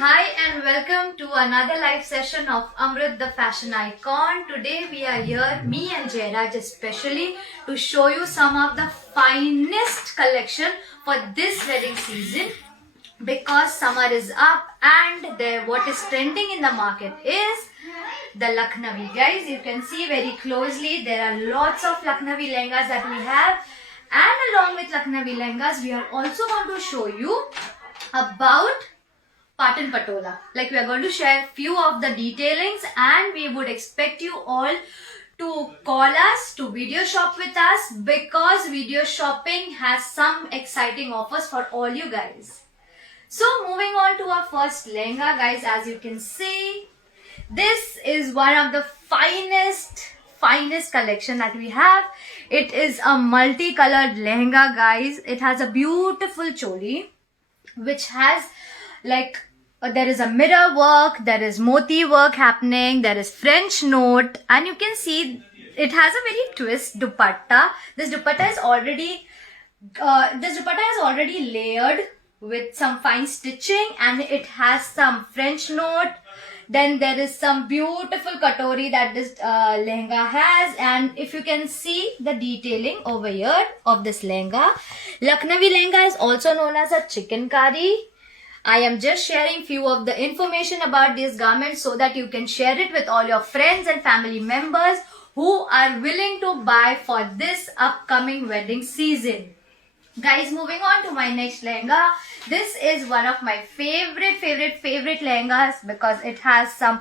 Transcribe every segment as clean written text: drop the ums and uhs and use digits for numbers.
Hi and welcome to another live session of Amrit the Fashion Icon. Today we are here, me and Jairaj especially, to show you some of the finest collection for this wedding season because summer is up and what is trending in the market is the Lucknowi. Guys, you can see very closely there are lots of Lucknowi lehengas that we have, and along with Lucknowi lehengas we are also going to show you about Patan Patola. Like, we are going to share few of the detailings and we would expect you all to call us, to video shop with us, because video shopping has some exciting offers for all you guys. So moving on to our first lehenga, guys, as you can see, this is one of the finest collection that we have. It is a multicolored lehenga, guys. It has a beautiful choli which has there is a mirror work, there is moti work happening, there is French note, and you can see it has a very twist dupatta. This dupatta is already layered with some fine stitching, and it has some French note. Then there is some beautiful katori that this lehenga has, and if you can see the detailing over here of this lehenga. Lucknowi lehenga is also known as a chikankari. I am just sharing few of the information about these garments so that you can share it with all your friends and family members who are willing to buy for this upcoming wedding season. Guys, moving on to my next lehenga. This is one of my favorite lehengas because it has some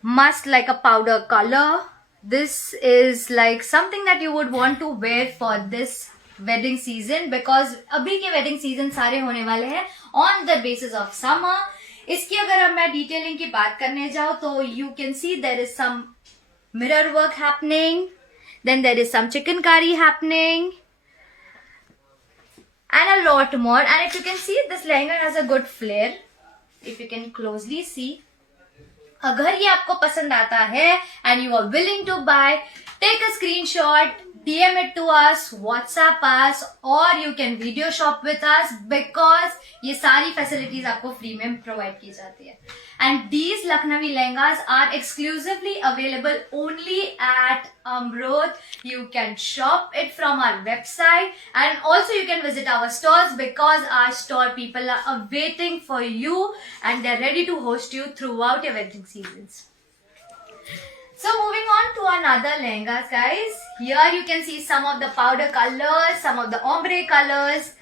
must like a powder color. This is like something that you would want to wear for this wedding season because अभी के wedding season सारे होने वाले हैं on the basis of summer. इसकी अगर मैं detailing की बात करने जाऊँ तो you can see there is some mirror work happening, then there is some chikankari happening, and a lot more. And if you can see, this lehenga has a good flare. If you can closely see, अगर ये आपको पसंद आता है and you are willing to buy, take a screenshot, DM it to us, WhatsApp us, or you can video shop with us because ये सारी facilities आपको free में provide की जाती है. And these Lucknowi lehengas are exclusively available only at Amrut. You can shop it from our website, and also you can visit our stores because our store people are waiting for you and they're ready to host you throughout your wedding seasons. So moving on to another lehengas, guys. Here you can see some of the powder colors, some of the ombre colors.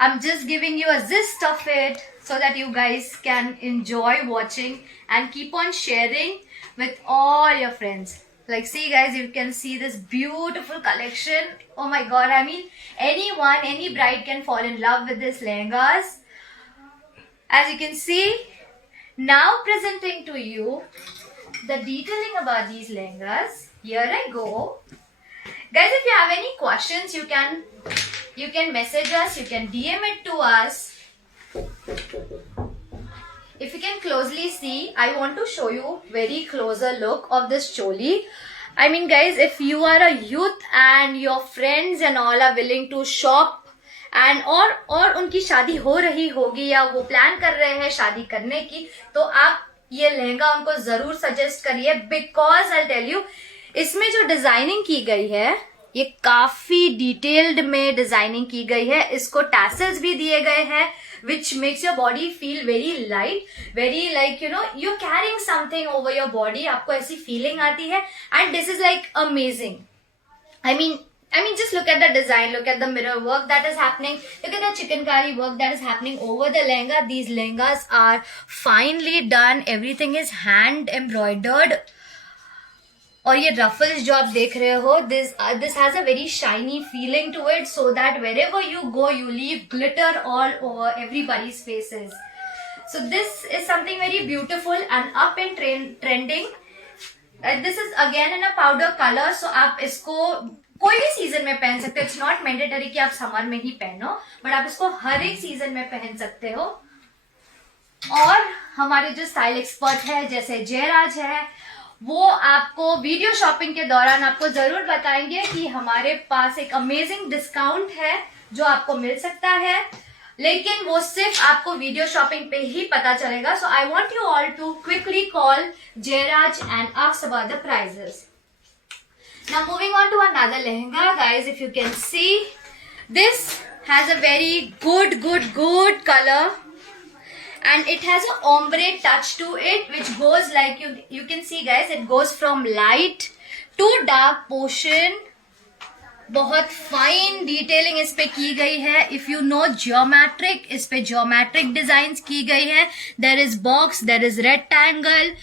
I'm just giving you a gist of it so that you guys can enjoy watching and keep on sharing with all your friends. Like, see guys, you can see this beautiful collection. Oh my god, I mean, anyone, any bride can fall in love with this lehengas. As you can see, now presenting to you the detailing about these lehengas. Here I go. Guys, if you have any questions, you can message us, you can DM it to us. If you can closely see, I want to show you very closer look of this choli. I mean guys, if you are a youth and your friends and all are willing to shop and और उनकी शादी हो रही होगी या वो plan कर रहे हैं शादी करने की, तो आप ये लहंगा उनको जरूर सजेस्ट करिए बिकॉज आई टेल यू, इसमें जो डिजाइनिंग की गई है ये काफी डिटेल्ड में डिजाइनिंग की गई है. इसको टैसल्स भी दिए गए हैं which makes your body feel very light, very like you're carrying something over your body. आपको ऐसी feeling आती है and this is like amazing. I mean just look at the design, look at the mirror work that is happening, look at the chikankari work that is happening over the lehenga. These lehengas are finely done, everything is hand embroidered. और ये ruffles जो आप देख रहे हो, this has a very shiny feeling to it so that wherever you go you leave glitter all over everybody's faces. So this is something very beautiful and up in trending. This is again in a powder color, so आप इसको कोई भी season में पहन सकते हो. It's not mandatory कि आप समर में ही पहनो, बट आप इसको हर एक सीजन में पहन सकते हो. और हमारे जो स्टाइल एक्सपर्ट है जैसे जयराज है, वो आपको वीडियो शॉपिंग के दौरान आपको जरूर बताएंगे कि हमारे पास एक अमेजिंग डिस्काउंट है जो आपको मिल सकता है. लेकिन वो सिर्फ आपको वीडियो शॉपिंग पे ही पता चलेगा. So I want you all to quickly call Jayaraj and ask about the prices. Now moving on to another lehenga, guys, if you can see, this has a very good color, and it has a ombre touch to it, which goes like you can see, guys, it goes from light to dark portion. बहुत fine detailing इस पे की गई है. If you know geometric, इस पे geometric design की गई है. There is box, there is rectangle,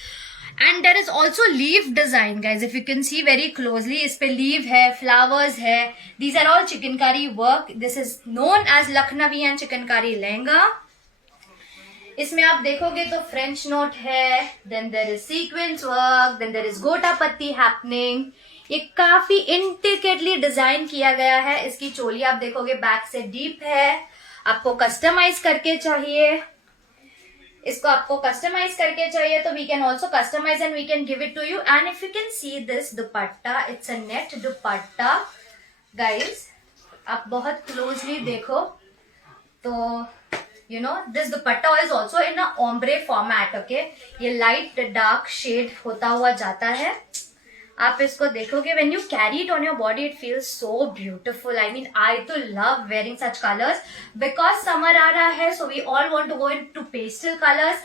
and there is also leaf design. Guys if you can see very closely, इस पे लीव है, फ्लावर्स है. These are all chikankari work. This is known as Lucknowi and chikankari lehenga. इसमें आप देखोगे तो फ्रेंच नोट है, then there is sequence work, then there is gota patti happening. ये काफी इंट्रिकेटली डिजाइन किया गया है. इसकी चोली आप देखोगे बैक से डीप है. आपको कस्टमाइज करके चाहिए, इसको आपको कस्टमाइज करके चाहिए तो we can also customise and we can give it to you. And if you can see this dupatta, it's a net dupatta. Guys आप बहुत क्लोजली देखो तो you know this dupatta is also in a ombre format. okay, ये light dark shade होता हुआ जाता है. आप इसको देखोगे, when you carry it on your body it feels so beautiful. I mean, I to love wearing such colors because summer आ रहा है, so we all want to go into pastel colors.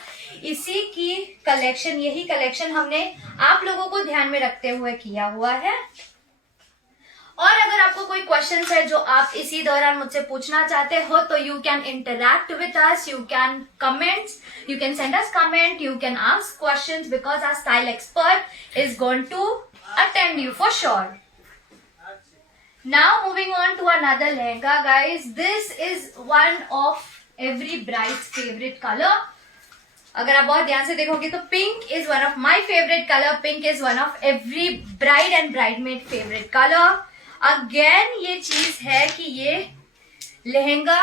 इसी की कलेक्शन, यही collection हमने आप लोगों को ध्यान में रखते हुए किया हुआ है. और अगर आपको कोई क्वेश्चन है जो आप इसी दौरान मुझसे पूछना चाहते हो तो you can interact with us, you can comment, you can send us comment, you can ask questions because our style expert is going to attend you for sure. Now moving on to another lehenga, guys. This is one of every bride's favourite colour. अगर आप बहुत ध्यान से देखोगे तो pink is one of my favourite colour. Pink is one of every bride and bridesmaid favourite colour. Again ये चीज है कि ये लहंगा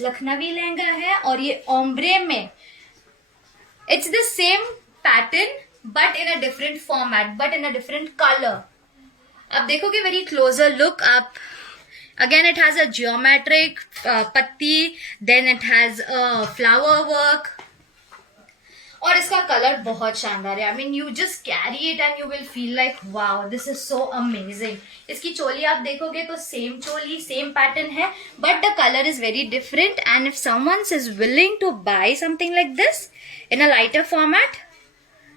लखनवी लहंगा है और ये ओम्ब्रे में it's the same pattern but in a different format, but in a different colour. आप देखोगे वेरी क्लोजर लुक. आप again it has a geometric पत्ती, then it has a flower work और इसका कलर बहुत शानदार है. I mean you just carry it and you will feel like wow, this is so amazing. इसकी चोली आप देखोगे तो सेम चोली, सेम पैटर्न है, but the colour is very different. And if someone is willing to buy something like this in a lighter format,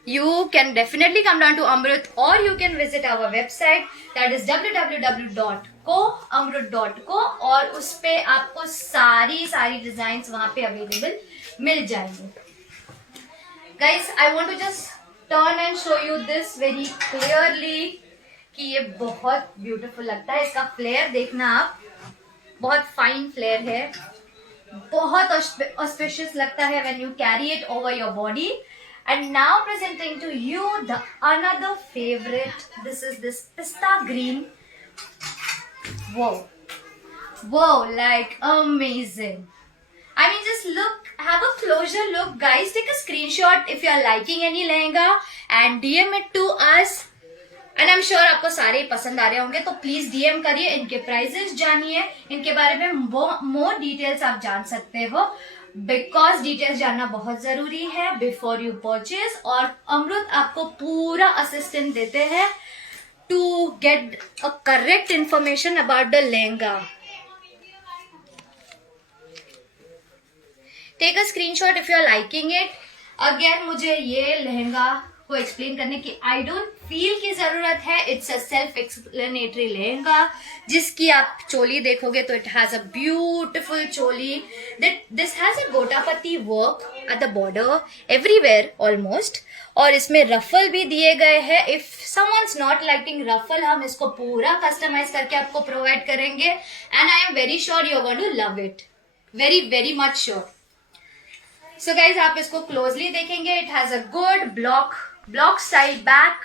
you can definitely come down to Amrut or you can visit our website, that is www.amrut.co, और उस पे आपको सारी design वहां पे available मिल जाएंगे. Guys, I want to just turn and show you this very clearly कि ये बहुत ब्यूटीफुल लगता है. इसका फ्लेयर देखना आप, बहुत फाइन फ्लेयर है, बहुत ऑस्पिशियस लगता है when you carry it over your body. And now presenting to you the another favorite. This is this pista green. Wow, like amazing. I mean, just look, have a closer look, guys. Take a screenshot if you are liking any lehenga and DM it to us. And I'm sure आपको सारे पसंद आ रहे होंगे, तो please DM करिए, इनके prices जानिए, इनके बारे में मोर डिटेल्स आप जान सकते हो. बिकॉज डिटेल्स जानना बहुत जरूरी है बिफोर यू परचेज. और अमृत आपको पूरा असिस्टेंट देते हैं to get a correct information about the lehenga. Take a screenshot if you are liking it. Again मुझे ये लहंगा को एक्सप्लेन करने की आई डोंट फील की जरूरत है. It's a self explanatory lehenga जिसकी आप चोली देखोगे तो it has a beautiful choli. This has a gota patti work at the border everywhere almost, और इसमें रफल भी दिए गए हैं. If someone's not liking ruffle, हम इसको पूरा कस्टमाइज करके आपको प्रोवाइड करेंगे and I am very sure you are going to love it, very much sure. So guys आप इसको क्लोजली देखेंगे. It has a good block style back.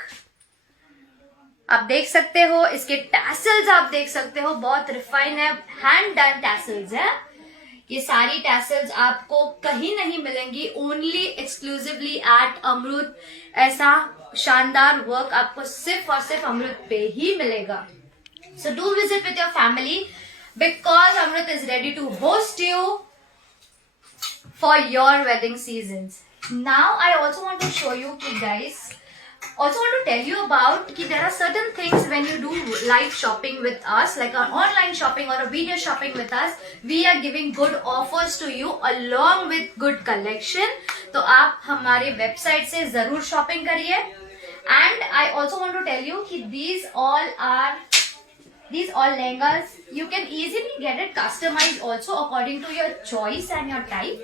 आप देख सकते हो इसके टैसल्स, आप देख सकते हो बहुत रिफाइन है, हैंड डन टैसल्स है. ये सारी टैसल्स आपको कहीं नहीं मिलेंगी, ओनली एक्सक्लूसिवली एट अमृत. ऐसा शानदार वर्क आपको सिर्फ और सिर्फ अमृत पे ही मिलेगा. So do visit with your family because Amrut is ready to host you for your wedding seasons. Now I also want to show you guys, also want to tell you about there are certain things when you do live shopping with us, like an online shopping or a video shopping with us, we are giving good offers to you along with good collection. तो आप हमारे website से जरूर shopping करिए. And I also want to tell you कि these all lehengas you can easily get it customized also according to your choice and your type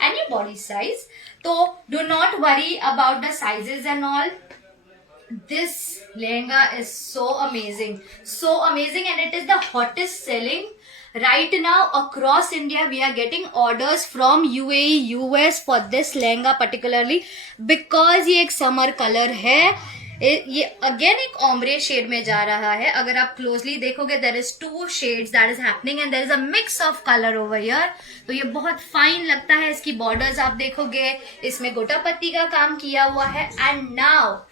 and your body size. So do not worry about the sizes and all. This lehenga is so amazing, and it is the hottest selling right now across India. We are getting orders from UAE, US for this lehenga particularly because ये एक summer color है. ये again एक ombre shade में जा रहा है. अगर आप क्लोजली देखोगे there is 2 shades that is happening and there is a mix of color over here. तो ये बहुत फाइन लगता है. इसकी बॉर्डर्स आप देखोगे, इसमें गोटा पत्ती का काम किया हुआ है. And now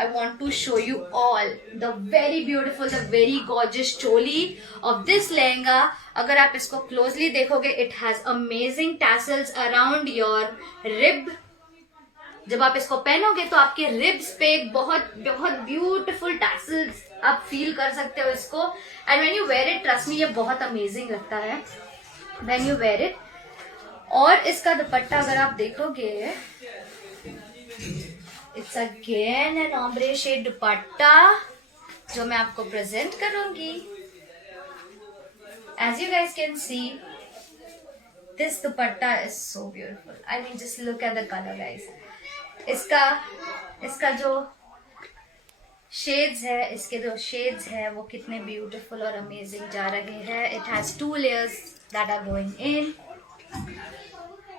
I want to show you all the very beautiful, the very gorgeous choli of this lehenga. अगर आप इसको closely देखोगे, it has amazing tassels around your rib. जब आप इसको पहनोगे तो आपके रिब्स पे बहुत बहुत ब्यूटीफुल tassels आप फील कर सकते हो इसको. And when you wear it, trust me, ये बहुत amazing लगता है when you wear it. और इसका दुपट्टा अगर आप देखोगे, it's again an ombre shade dupatta जो मैं आपको प्रेजेंट करूंगी. As you guys can see, this dupatta is so beautiful. I mean just look at the colour guys. इसका जो शेड्स है, इसके जो शेड्स है वो कितने ब्यूटिफुल और अमेजिंग जा रहे हैं. It has 2 layers that are going in.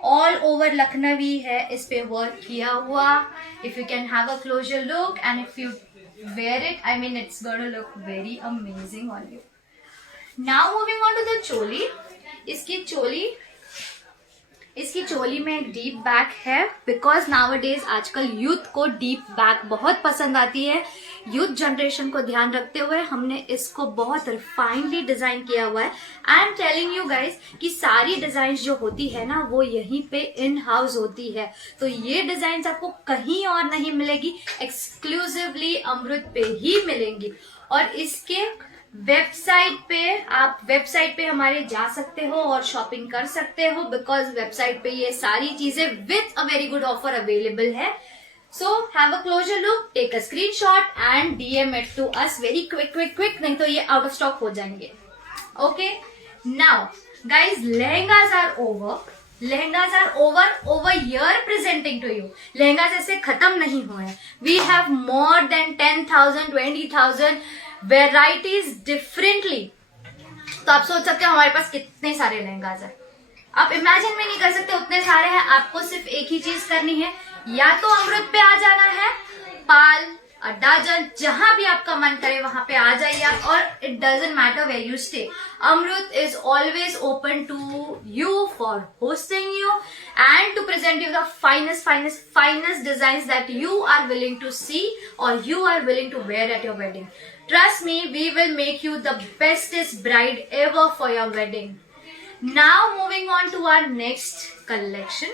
All over Lucknowi है इस पे वर्क किया हुआ. If you can have a closer look and if you wear it, I mean it's gonna look very amazing on you. Now moving on to the choli. इसकी चोली में एक deep back है because nowadays आजकल youth को deep back बहुत पसंद आती है. यूथ जनरेशन को ध्यान रखते हुए हमने इसको बहुत रिफाइनली डिजाइन किया हुआ है. I am telling you guys कि सारी डिजाइन जो होती है ना वो यहीं पे इन हाउस होती है. तो ये डिजाइन आपको कहीं और नहीं मिलेगी, एक्सक्लूसिवली अमृत पे ही मिलेंगी. और इसके वेबसाइट पे हमारे जा सकते हो और शॉपिंग कर सकते हो बिकॉज वेबसाइट पे ये सारी चीजें with a very good offer available है. So have a closer look, take a screenshot and DM it to us very quick, नहीं तो ये आउट ऑफ स्टॉक हो जाएंगे. Okay, now guys lehengas are over here presenting to you. lehengas ऐसे खत्म नहीं हुए. We have more than 10,000, 20,000 varieties differently. तो आप सोच सकते हो हमारे पास कितने सारे लहंगाज है. आप इमेजिन भी नहीं कर सकते उतने सारे हैं. आपको सिर्फ एक ही चीज करनी है, या तो अमृत पे आ जाना है, पाल, अड्डाजन, जहां भी आपका मन करे वहां पे आ जाइए आप. और it doesn't matter where you stay, Amrut is always open to you for hosting you and to present you the finest designs that you are willing to see or you are willing to wear at your wedding. Trust me, we will make you the bestest bride ever for your wedding. Now moving on to our next collection.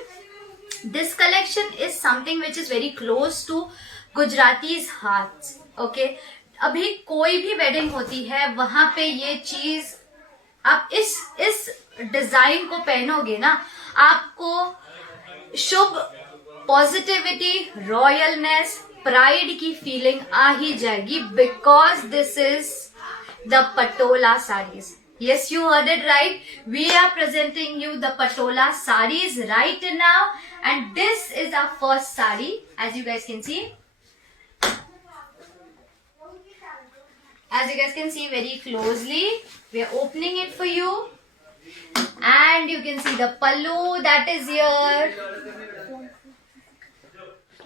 This collection is something which is very close to Gujaratis' hearts. Okay, अभी कोई भी wedding होती है वहां पे ये चीज आप इस डिजाइन को पहनोगे ना, आपको शुभ, पॉजिटिविटी, रॉयलनेस, प्राइड की फीलिंग आ ही जाएगी because this is the Patola saris. Yes, you heard it right. We are presenting you the patola sarees right now, and this is our first saree, as you guys can see. As you guys can see very closely, we are opening it for you. And you can see the pallu that is here.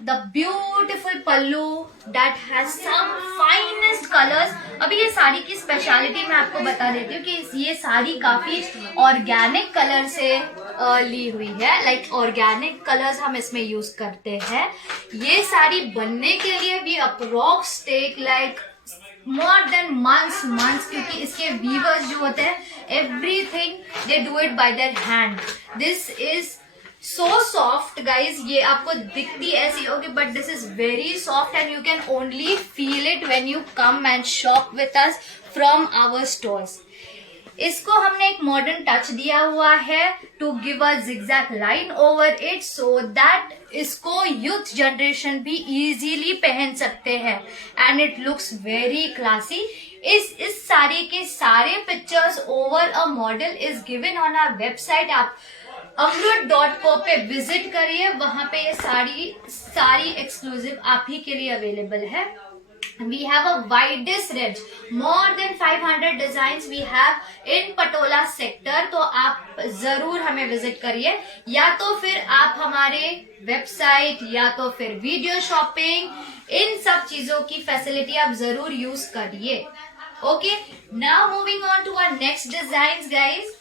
The beautiful pallu that has some finest colors. अभी ये साड़ी की speciality मैं आपको बता देती हूँ कि ये साड़ी काफी ऑर्गेनिक कलर से ली हुई है. लाइक ऑर्गेनिक कलर्स हम इसमें यूज करते हैं. ये साड़ी बनने के लिए भी approx take like more than months क्योंकि इसके वीवर्स जो होते हैं everything they do it by their hand. This is so soft guys, ये आपको दिखती ऐसी होगी but this is very soft and you can only feel it when you come and shop with us from our stores. इसको हमने एक modern touch दिया हुआ है to give a zigzag line over it so that इसको youth generation भी easily पहन सकते हैं and it looks very classy. इस साड़ी के सारे pictures over a model is given on our website. आप amrut.co पे विजिट करिए, वहां पे ये सारी एक्सक्लूसिव आप ही के लिए अवेलेबल है। We have a widest range, more than 500 designs we have in Patola sector. तो आप जरूर हमें विजिट करिए, या तो फिर आप हमारे वेबसाइट या तो फिर वीडियो शॉपिंग, इन सब चीजों की फैसिलिटी आप जरूर यूज करिए। Okay, now moving on to our next designs guys.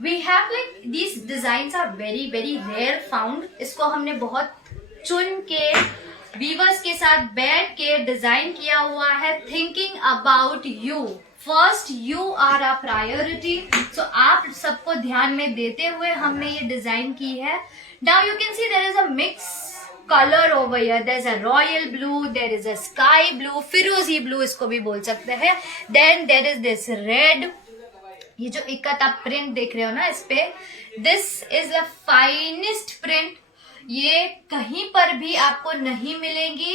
We have like these designs are very very rare found। इसको हमने बहुत चुन के वीवर्स के साथ बैठ के डिजाइन किया हुआ है, thinking about you. First you are a priority, so आप सबको ध्यान में देते हुए हमने ये डिजाइन की है। Now you can see there is a mix color over here, there's a royal blue, there is a sky blue, फिरोजी ब्लू इसको भी बोल सकते हैं, then there is this red। ये जो इकत आप प्रिंट देख रहे हो ना इस पे, this is the finest print. ये कहीं पर भी आपको नहीं मिलेंगी,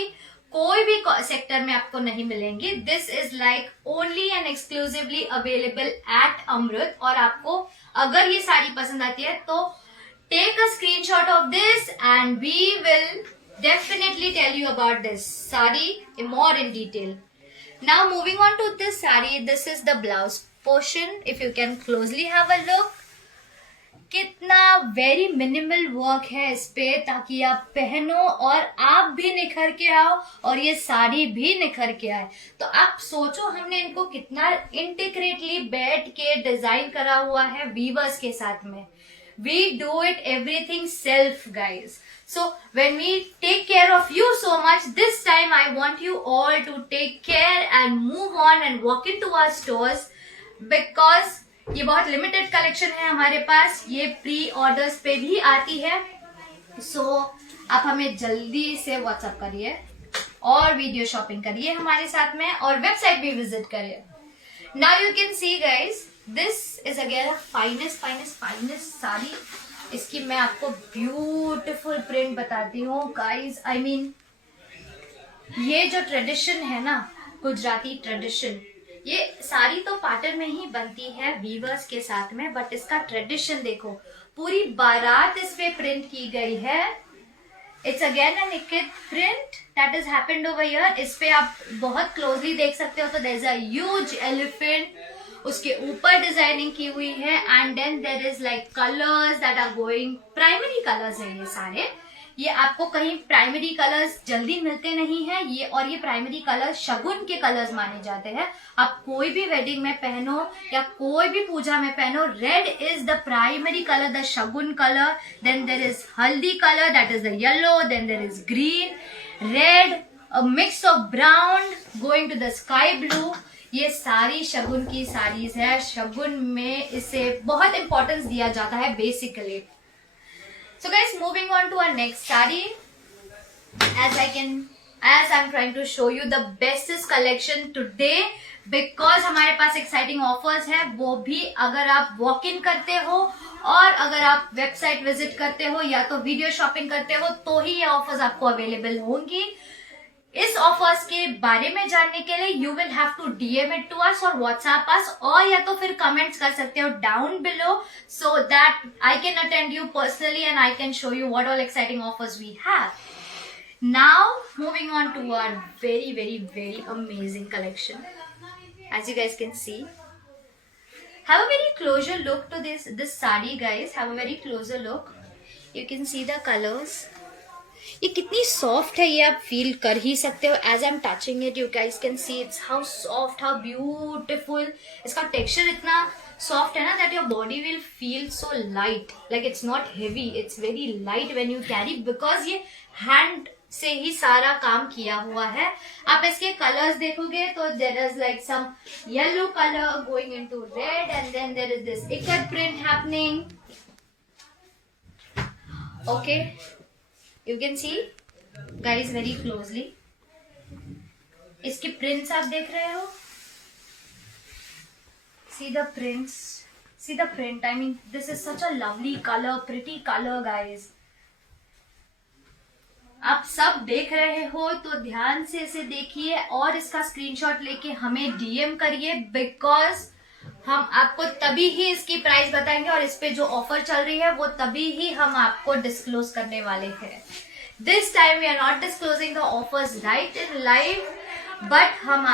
कोई भी सेक्टर में आपको नहीं मिलेंगी। This is like only and exclusively available at Amrit. और आपको अगर ये साड़ी पसंद आती है तो take a screenshot of this and we will definitely tell you about this sari more in detail. Now moving on to this sari, this is the blouse portion. If you can closely have a look, कितना very minimal work है इस पे, ताकि आप पहनो और आप भी निखर के आओ और ये साड़ी भी निखर के आए। तो आप सोचो हमने इनको कितना इंटीग्रेटली बैठ के डिजाइन करा हुआ है वीवर्स के साथ में। We do it everything self guys, so when we take care of you so much, this time I want you all to take care and move on and walk into our stores because ये बहुत limited collection है हमारे पास, ये pre orders पे भी आती है। सो आप हमें जल्दी से व्हाट्सएप करिए और वीडियो शॉपिंग करिए हमारे साथ में, और वेबसाइट भी विजिट करिए। Now you can see guys, this is again finest sari. इसकी मैं आपको ब्यूटिफुल प्रिंट बताती हूँ गाइज। आई मीन ये जो ट्रेडिशन है ना, गुजराती ट्रेडिशन, ये साड़ी तो पाटन में ही बनती है वीवर्स के साथ में, बट इसका ट्रेडिशन देखो, पूरी बारात इस पे प्रिंट की गई है। It's again an ikat print that is happened over here. इस पे आप बहुत क्लोजली देख सकते हो तो there is a huge elephant, उसके ऊपर डिजाइनिंग की हुई है and then there is like colours that are going, primary colours है ये सारे। ये आपको कहीं प्राइमरी कलर्स जल्दी मिलते नहीं है ये, और ये प्राइमरी कलर्स शगुन के कलर्स माने जाते हैं। आप कोई भी वेडिंग में पहनो या कोई भी पूजा में पहनो, red is the primary colour, the shagun colour. Then there is haldi colour that is the yellow, then there is green, red, a mix of brown going to the sky blue. ये सारी शगुन की साड़ीज है, शगुन में इसे बहुत इंपॉर्टेंस दिया जाता है basically. So guys, moving on to our next saree, as I'm trying to show you the bestest collection today, because हमारे पास exciting offers है, वो भी अगर आप वॉक इन करते हो और अगर आप वेबसाइट विजिट करते हो या तो वीडियो शॉपिंग करते हो तो ही ये ऑफर्स आपको अवेलेबल होंगी। इस ऑफर्स के बारे में जानने के लिए you will have to DM it to us और व्हाट्सएप अस, और या तो फिर कमेंट्स कर सकते हो down below, so that I can attend you personally and I can show you what all exciting offers we have. Now moving on to our very very very amazing collection. As you guys can see, have a very closer look to this saree guys, have a very closer look, you can see the colors। ये कितनी soft है ये आप feel कर ही सकते हो। As I am touching it you guys can see it's how soft, how beautiful. इसका टेक्सचर इतना सॉफ्ट है ना that your body will feel so light, like it's not heavy, it's very light when you carry, because ये hand से ही सारा काम किया हुआ है। आप इसके कलर्स देखोगे तो there is like some yellow colour going into red and then there is this ikat print happening Okay, you can see guys very closely. इसके prints आप देख रहे हो? See the prints. See the print. I mean, this is such a lovely color, pretty color, guys. आप सब देख रहे हो तो ध्यान से इसे देखिए और इसका स्क्रीनशॉट लेके हमें डीएम करिए, बिकॉज हम आपको तभी ही इसकी प्राइस बताएंगे और इस पे जो ऑफर चल रही है वो तभी ही हम आपको डिस्क्लोज करने वाले हैं. This time we are not disclosing the offers right in live, but हम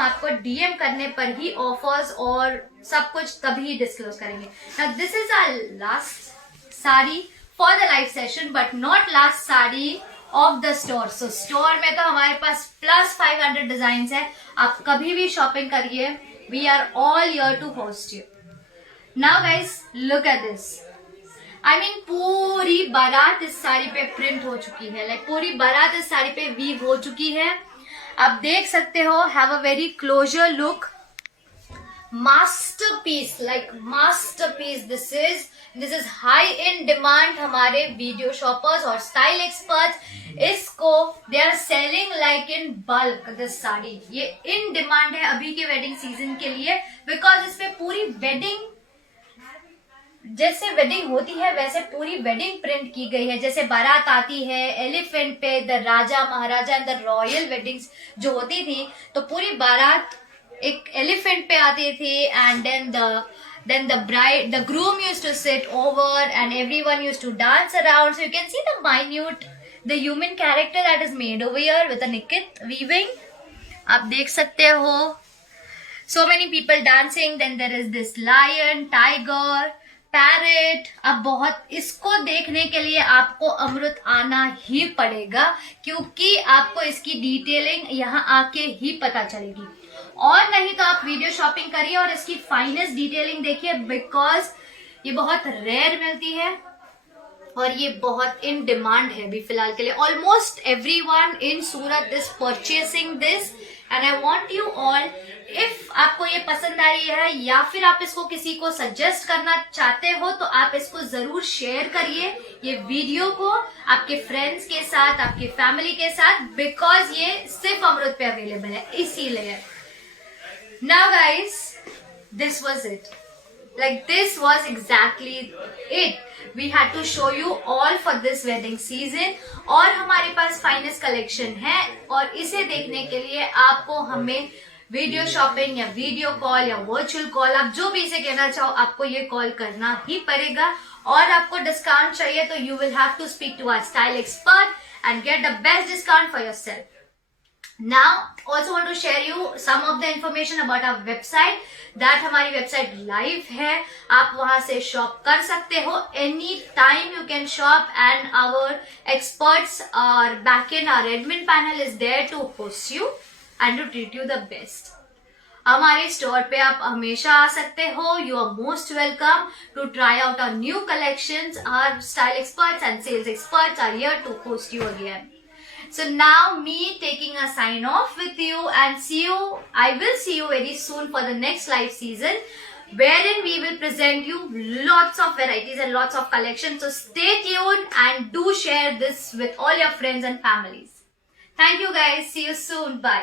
आपको डीएम करने पर ही ऑफर्स और सब कुछ तभी डिस्क्लोज करेंगे. Now this is our last sari for the live session, but not last sari of the store. So store में तो हमारे पास plus 500 designs है. आप कभी भी शॉपिंग करिए. We are all here to host you. Now guys, look at this. I mean, पूरी बारात इस साड़ी पे प्रिंट हो चुकी है. Like पूरी बारात इस साड़ी पे वीव हो चुकी है. आप देख सकते हो. Have a very closure look. Masterpiece, like masterpiece. This is high in demand. हमारे वीडियो शॉपर्स और स्टाइल एक्सपर्ट्स इसको they are selling like in bulk. this sari ये इन डिमांड है अभी के वेडिंग सीजन के लिए, बिकॉज इस पे पूरी वेडिंग जैसे वेडिंग होती है वैसे पूरी वेडिंग प्रिंट की गई है. जैसे बारात आती है एलिफेंट पे, the Raja Maharaja and the royal weddings जो होती थी, तो पूरी बारात एक एलिफेंट पे आती थी, and then the groom used to sit over and everyone used to dance around. So you can see the human character that is made over here with a nikit weaving. आप देख सकते हो. So many people dancing. Then there is this lion, tiger, parrot. अब बहुत इसको देखने के लिए आपको अमृत आना ही पड़ेगा, क्योंकि आपको इसकी डिटेलिंग यहाँ आके ही पता चलेगी. और नहीं तो आप वीडियो शॉपिंग करिए और इसकी फाइनेस्ट डिटेलिंग देखिए, बिकॉज ये बहुत रेयर मिलती है और ये बहुत इन डिमांड है अभी फिलहाल के लिए. Almost everyone in Surat is purchasing this and I want you all, if आपको ये पसंद आ रही है या फिर आप इसको किसी को सजेस्ट करना चाहते हो तो आप इसको जरूर शेयर करिए ये वीडियो को आपके फ्रेंड्स के साथ, आपके फैमिली के साथ, बिकॉज ये सिर्फ अमृत पे अवेलेबल है इसीलिए. Now guys, this was it. Like this was exactly it. We had to show you all for this wedding season. और हमारे पास फाइनेस्ट कलेक्शन है और इसे देखने के लिए आपको हमें वीडियो शॉपिंग या वीडियो कॉल या वर्चुअल कॉल, आप जो भी इसे कहना चाहो, आपको ये कॉल करना ही पड़ेगा. और आपको डिस्काउंट चाहिए तो you will have to speak to our style expert and get the best discount for yourself. Now, also want to share you some of the information about our website. That हमारी website live है, आप वहां से shop कर सकते हो. Any time you can shop and our experts और back in our admin panel is there to host you and to treat you the best. हमारे स्टोर पे आप हमेशा आ सकते हो. You are most welcome to try out our new collections. Our style experts and sales experts are here to host you again. So now me taking a sign off with you and see you. I will see you very soon for the next live season, wherein we will present you lots of varieties and lots of collections. So stay tuned and do share this with all your friends and families. Thank you guys. See you soon. Bye.